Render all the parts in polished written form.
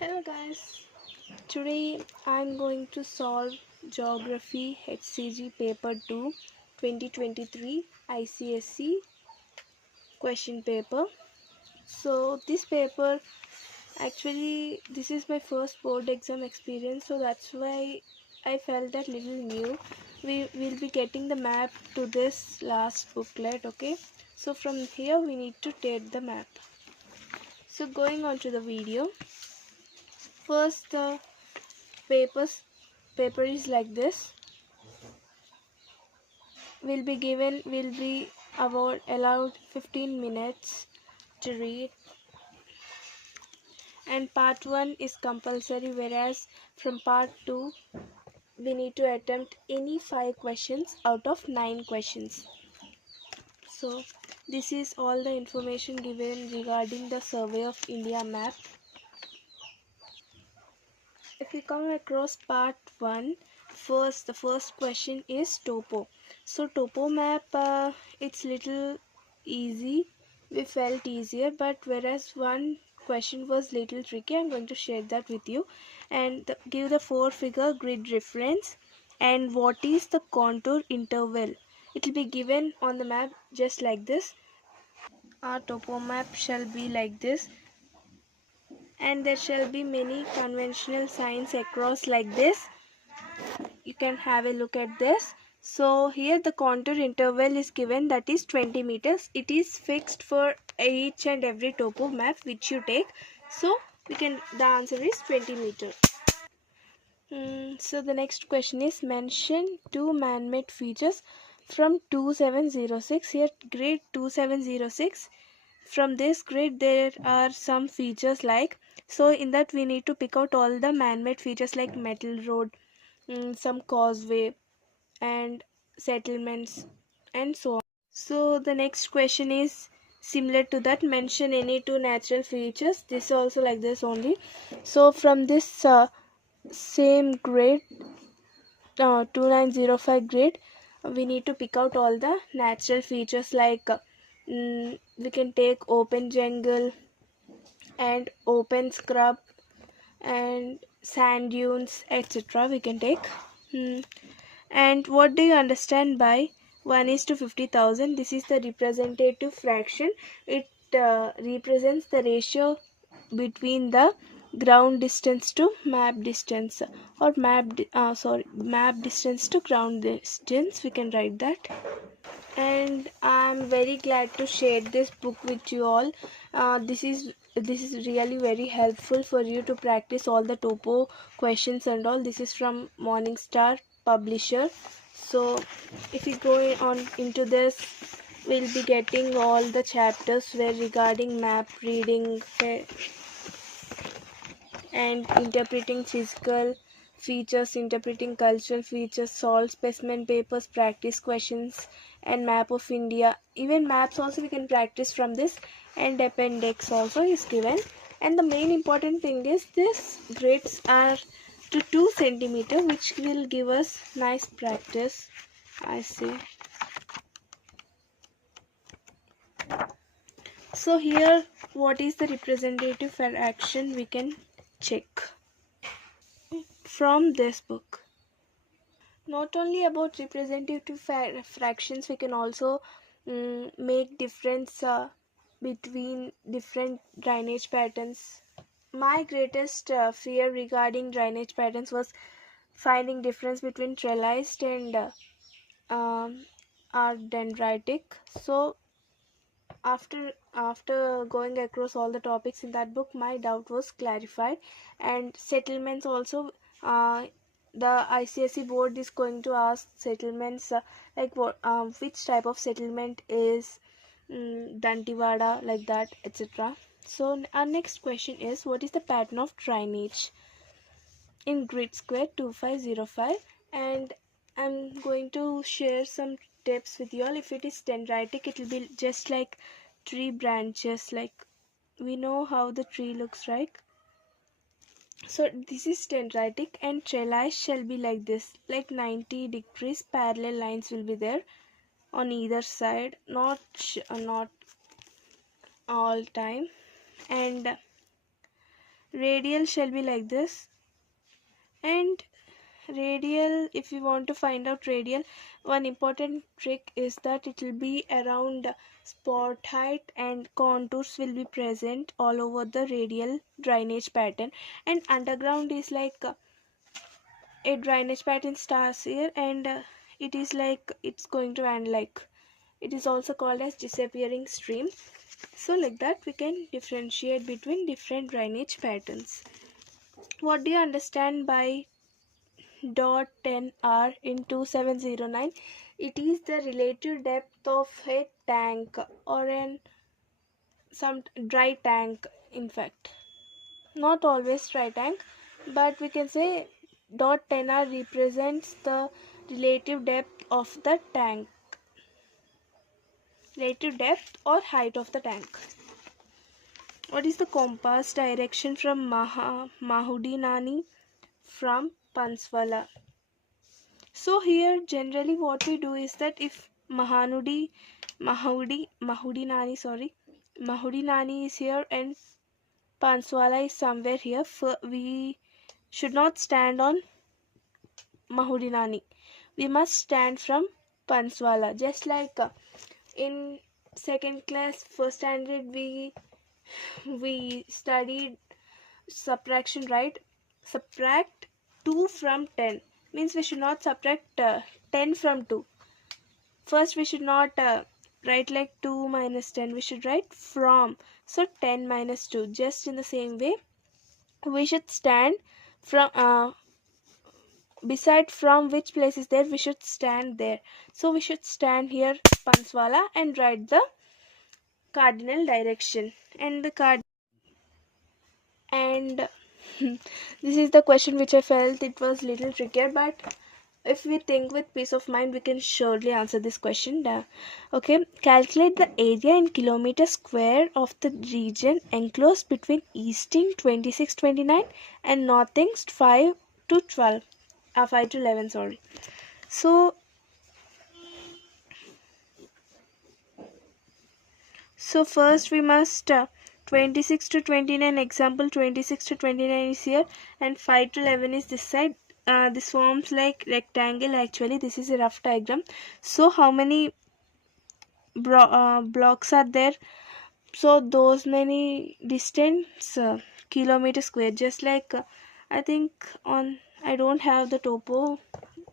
Hello guys, today I'm going to solve Geography HCG Paper 2 2023 ICSE question paper. So this paper, actually this is my first board exam experience, so that's why I felt that little new. We will be getting the map to this last booklet, okay? So from here we need to take the map. So going on to the video, first the paper is like this. Will be about allowed 15 minutes to read, and part 1 is compulsory, whereas from part 2 we need to attempt any 5 questions out of 9 questions. So this is all the information given regarding the Survey of India map. If we come across part 1, the first question is topo. So topo map, it's little easy. We felt easier, but whereas one question was little tricky, I'm going to share that with you. And give the 4-figure grid reference. And what is the contour interval? It will be given on the map just like this. Our topo map shall be like this, and there shall be many conventional signs across like this. You can have a look at this. So here the contour interval is given, that is 20 meters. It is fixed for each and every topo map which you take. So the answer is 20 meters. So the next question is, mention 2 man-made features from 2706. Here grid 2706. From this grid there are some features like, so in that we need to pick out all the man-made features like metal road, some causeway and settlements and so on. So the next question is similar to that, mention any 2 natural features. This is also like this only. So from this same grid, 2905 grid, we need to pick out all the natural features like we can take open jungle and open scrub and sand dunes, etc. we can take. And what do you understand by 1:50,000? This is the representative fraction. It represents the ratio between the ground distance to map distance, or map distance to ground distance, we can write that. And I'm very glad to share this book with you all. This is really very helpful for you to practice all the topo questions and all. This is from Morningstar publisher. So if we go on into this, we'll be getting all the chapters where regarding map reading and interpreting physical features, interpreting cultural features, solve specimen papers, practice questions, and map of India. Even maps also we can practice from this, and appendix also is given. And the main important thing is this grids are to 2 centimeter, which will give us nice practice, I see. So here, what is the representative fraction, we can check from this book. Not only about representative fractions, we can also make difference between different drainage patterns. My greatest fear regarding drainage patterns was finding difference between trellised and are dendritic. So after going across all the topics in that book, my doubt was clarified. And settlements also, the ICSE board is going to ask settlements like what which type of settlement is Dantivada, like that, etc. So our next question is, what is the pattern of drainage in grid square 2505? And I'm going to share some tips with you all. If it is dendritic, it will be just like tree branches, like we know how the tree looks like. So this is dendritic, and trellis shall be like this, like 90 degrees parallel lines will be there on either side, not all time. And Radial shall be like this, and radial, if you want to find out radial, one important trick is that it will be around spot height and contours will be present all over the radial drainage pattern. And underground is like a drainage pattern starts here, and it is like it's going to end like, it is also called as disappearing stream. So like that we can differentiate between different drainage patterns. What do you understand by dot 10R in 2709? It is the relative depth of a tank or an some dry tank, in fact. Not always dry tank, but we can say dot 10R represents the relative depth of the tank, relative depth or height of the tank. What is the compass direction from Mahudinani from Panswala? So here generally what we do is that if Mahudinani is here and Panswala is somewhere here, we should not stand on Mahudinani. We must stand from Panswala. Just like in second class, first standard, we studied subtraction, right? Subtract 2 from 10 means we should not subtract 10 from 2. First we should not write like 2 minus 10, we should write from. So 10 minus 2. Just in the same way we should stand from beside from which place is there, we should stand there. So we should stand here Panswala and write the cardinal direction and the and this is the question which I felt it was little trickier, but if we think with peace of mind we can surely answer this question. Okay, calculate the area in kilometer square of the region enclosed between easting 2629 and northing 5 to 12 5 to 11, sorry. So first we must 26 to 29, example 26 to 29 is here and 5 to 11 is this side. This forms like rectangle. Actually this is a rough diagram. So how many blocks are there? So those many distance kilometer square. Just like I think I don't have the topo,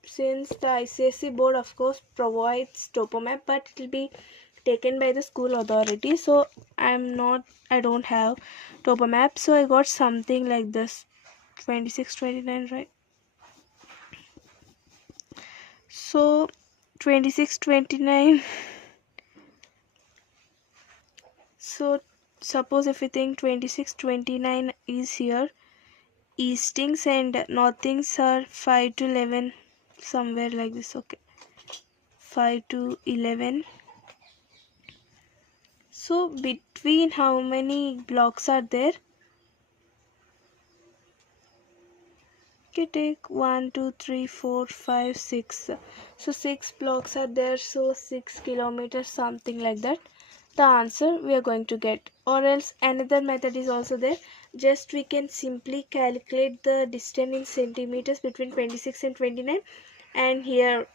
since the ICSE board of course provides topo map, but it will be taken by the school authority, so I don't have topo map. So I got something like this 26 29, right? So 26 29, so suppose if we think 26 29 is here, eastings and northings are 5 to 11, somewhere like this. Okay, 5 to 11. So between how many blocks are there? Okay, take 1 2 3 4 5 6. So 6 blocks are there, so 6 kilometers, something like that. The answer we are going to get. Or else another method is also there. Just we can simply calculate the distance in centimeters between 26 and 29, and here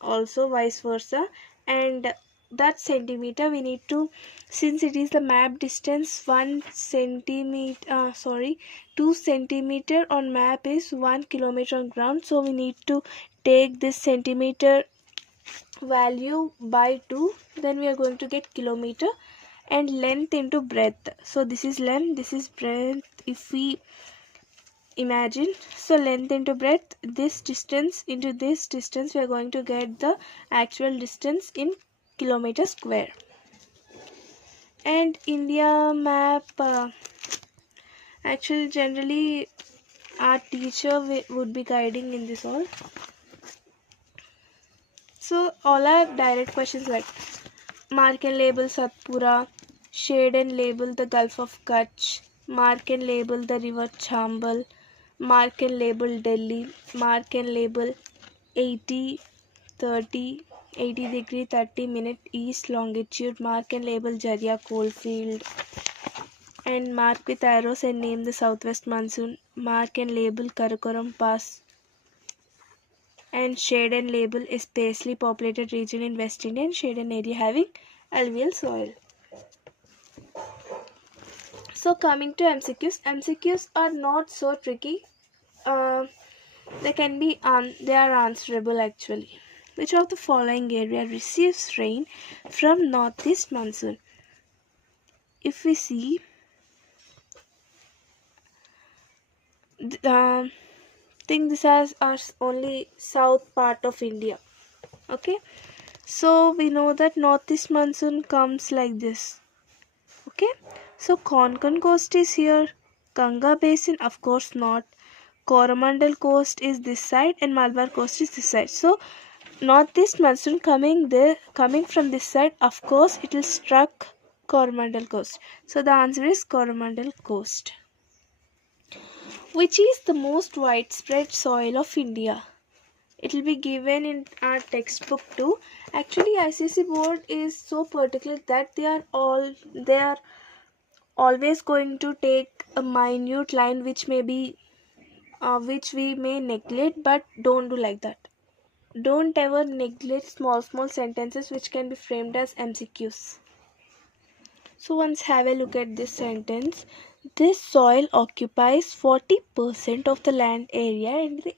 also vice versa, and that centimeter we need to, since it is the map distance 2 centimeter on map is 1 kilometer on ground, so we need to take this centimeter value by 2, then we are going to get kilometer, and length into breadth. So this is length, this is breadth if we imagine. So length into breadth, this distance into this distance, we are going to get the actual distance in kilometer square. And India map, actually generally our teacher would be guiding in this all. So all are direct questions like mark and label Satpura, shade and label the Gulf of Kutch, mark and label the river Chambal, mark and label Delhi, mark and label 80 degree 30 minute east longitude, mark and label Jaria coalfield, And mark with arrows and name the southwest monsoon. Mark and label Karakoram Pass. And shade and label a sparsely populated region in West India and shade an area having alluvial soil. So coming to MCQs, MCQs are not so tricky. They can be they are answerable actually. Which of the following area receives rain from northeast monsoon? If we see, think this as only south part of India. Okay, so we know that northeast monsoon comes like this. Okay, so Konkan coast is here, Ganga basin of course not, Coromandel coast is this side and Malabar coast is this side. So northeast monsoon coming from this side, of course it will struck Coromandel coast. So the answer is Coromandel coast. Which is the most widespread soil of India? It will be given in our textbook too. Actually, ICSE board is so particular that they are always going to take a minute line which may be which we may neglect, but don't do like that. Don't ever neglect small sentences which can be framed as MCQs. So once have a look at this sentence. This soil occupies 40% of the land area in the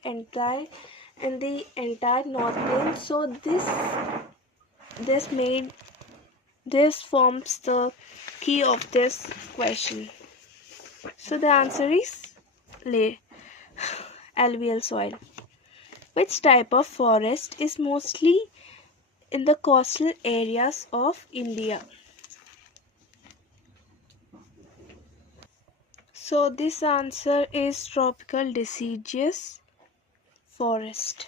entire North Plain. So this forms the key of this question. So the answer is alluvial soil. Which type of forest is mostly in the coastal areas of India? So this answer is tropical deciduous forest.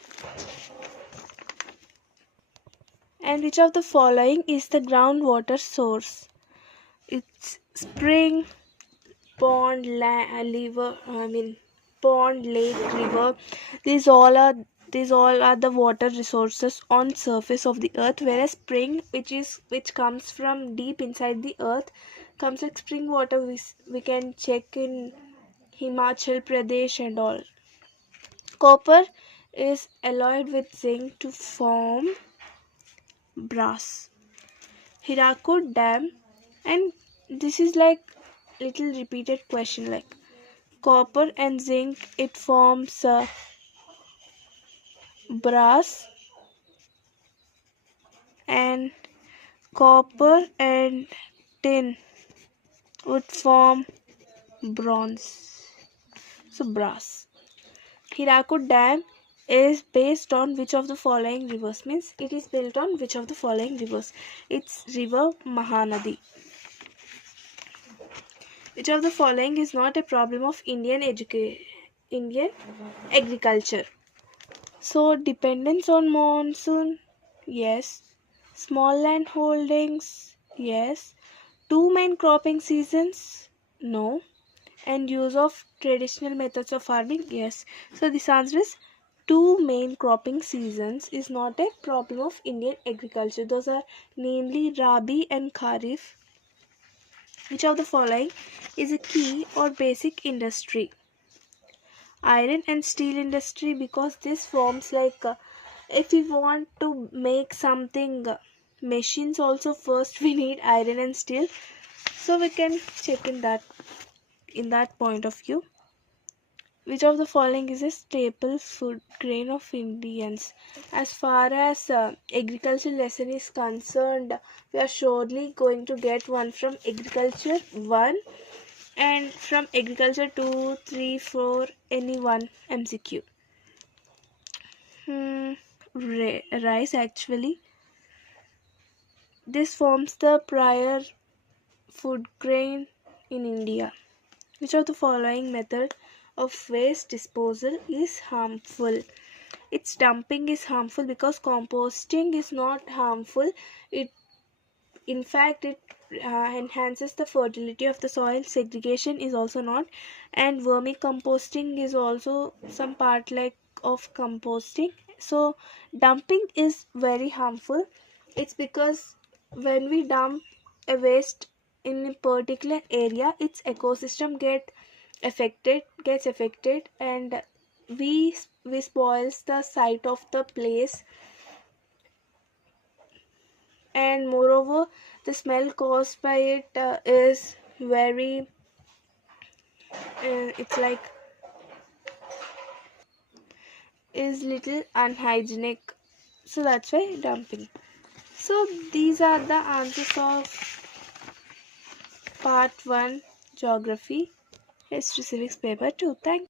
And which of the following is the groundwater source? It's spring, pond, pond, lake, river. These all are the water resources on surface of the earth, whereas spring, which comes from deep inside the earth, comes like spring water we can check in Himachal Pradesh and all. Copper is alloyed with zinc to form brass. Hirakud Dam, and this is like little repeated question, like copper and zinc, it forms brass, and copper and tin would form bronze. So brass. Hirakud Dam is based on which of the following rivers? Means it is built on which of the following rivers? It's river Mahanadi. Which of the following is not a problem of Indian agriculture? So dependence on monsoon, yes. Small land holdings, yes. Two main cropping seasons, no. And use of traditional methods of farming, yes. So this answer is two main cropping seasons is not a problem of Indian agriculture. Those are namely Rabi and Kharif. Which of the following is a key or basic industry? Iron and steel industry, because this forms like if we want to make something machines also, first we need iron and steel. So we can check in that point of view. Which of the following is a staple food grain of Indians? As far as agriculture lesson is concerned, we are surely going to get one from agriculture 1 and from agriculture 2, 3, 4, any one MCQ. Rice actually. This forms the prior food grain in India. Which of the following method of waste disposal is harmful? Its dumping is harmful because composting is not harmful. In fact, it enhances the fertility of the soil. Segregation is also not, and vermicomposting is also some part like of composting. So dumping is very harmful. It's because when we dump a waste in a particular area, its ecosystem gets affected, and we spoils the sight of the place. And moreover, the smell caused by it is very it's like is little unhygienic, so that's why dumping. So these are the answers of part 1 geography, history, civics paper 2. Thank